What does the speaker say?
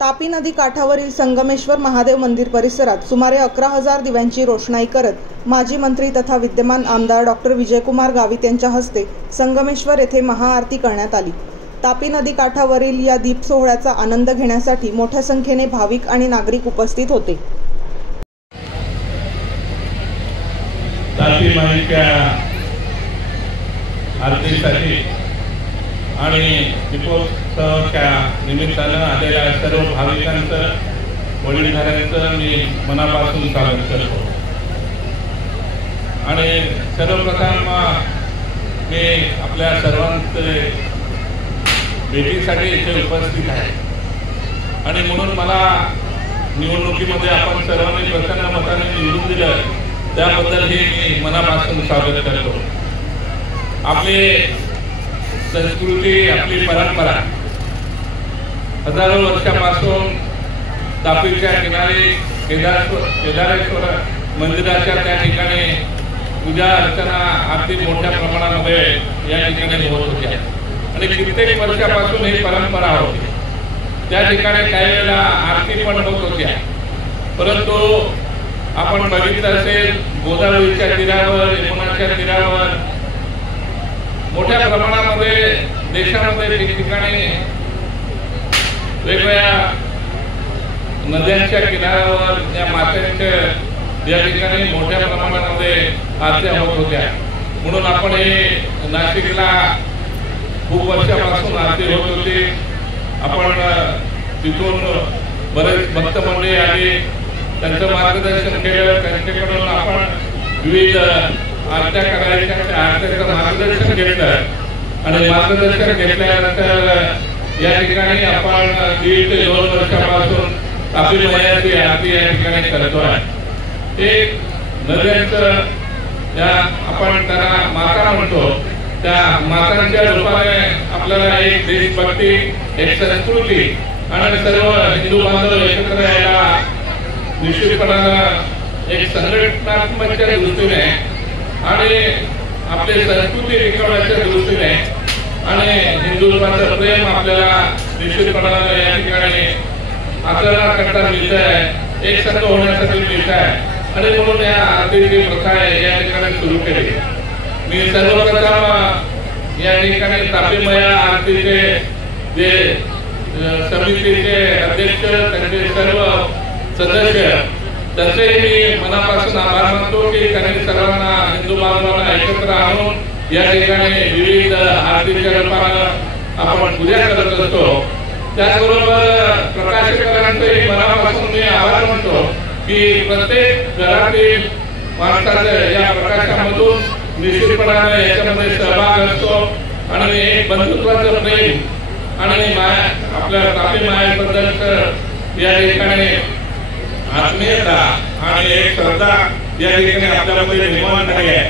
तापी नदी काठावरील संगमेश्वर महादेव मंदिर परिसरात सुमारे 11,000 दिव्यांची रोषणाई करत माजी मंत्री तथा विद्यमान आमदार डॉक्टर विजयकुमार गावित यांच्या हस्ते संगमेश्वर येथे महाआरती करण्यात आली। तापी नदी काठावरील या दीप सोहळ्याचा आनंद घेण्यासाठी मोठ्या संख्येने भाविक आणि नागरिक उपस्थित होते। तापी माईच्या आरतीसाठी आणि दीपोत्सवाच्या निमित्तानं आलेल्या सर्व भाविकांचं वडीलधाऱ्यांचं मी मनापासून स्वागत करतो। आणि सर्वप्रथम मी आपल्या सर्वांचे भेटीसाठी इथे उपस्थित आहे आणि म्हणून मला निवडणुकीमध्ये आपण सर्वांनी प्रचंड मताने निवडून दिलं त्याबद्दलही मी मनापासून स्वागत करतो। आपली संस्कृती, आपली परंपरा हजारो वर्षापासून तापीच्या किनारी केदारेश्वर मंदिराच्या त्या ठिकाणी पूजा अर्चना आरती मोठ्या प्रमाणामध्ये या ठिकाणी होत होत्या आणि कित्येक वर्षापासून ही परंपरा होती। त्या ठिकाणी काही वेळेला आरती पण होत होत्या, परंतु आपण बघितलं असेल गोदावरीच्या तीरावर, यमुनाच्या तीरावर मोठ्या प्रमाणामध्ये देशामध्ये ठिकठिकाणी वेगवेगळ्या नद्यांच्या किनाऱ्यावर या मात्यांच्या या ठिकाणी मोठ्या प्रमाणामध्ये आरत्या होत होत्या। म्हणून आपण हे नाशिकला खूप वर्षापासून आरती होत होती। आपण तिथून बरेच भक्त मंडळी आली, त्यांचं मार्गदर्शन केलं, त्यांच्याकडून आपण विविध आरत्या करायच्या, त्या आरत्याचं मार्गदर्शन घेतलं आणि मार्गदर्शन घेतल्यानंतर या ठिकाणी आपण 1.5 ते 2 वर्षापासून तापी माईची आरती या ठिकाणी करतोय। एक नद्यांचं त्या आपण त्यांना माता म्हणतो, त्या मातांच्या रूपाने आपल्याला एक देशभक्ती, एक संस्कृती आणि सर्व हिंदू बांधव एकत्र यायला निश्चितपणानं एक संघटनात्मकच्या दृष्टीने आणि आपली संस्कृती टिकवण्याच्या दृष्टीने आणि हिंदुत्वाचं प्रेम आपल्याला निश्चितपणानं या ठिकाणी आपल्याला करता मिळत आहे, एक संघ होण्यासाठी मिळत आहे आणि म्हणून या आरतीची प्रथा या ठिकाणी सुरू केली। मी सर्वप्रथम या ठिकाणी तापी माई आरतीचे जे समितीचे अध्यक्ष, त्यांचे सर्व सदस्य, त्याचेही मी मनापासून आभार मानतो की त्यांनी सर्वांना हिंदू बांधवांना एकत्र आणून या ठिकाणी विविध आरतीच्या रूपानं आपण पूजा करत असतो। त्याचबरोबर प्रकाशकारांचेही मनापासून मी आभार मानतो की प्रत्येक घरातील माणसाचं या प्रकाशामधून निश्चितपणाने याच्यामध्ये सहभाग असतो आणि एक बंधुत्वाचं प्रेम आणि आपल्या तापी माईबद्दलचं या ठिकाणी आत्मीयता आणि एक श्रद्धा या ठिकाणी आपल्यामध्ये निर्माण झाली आहे।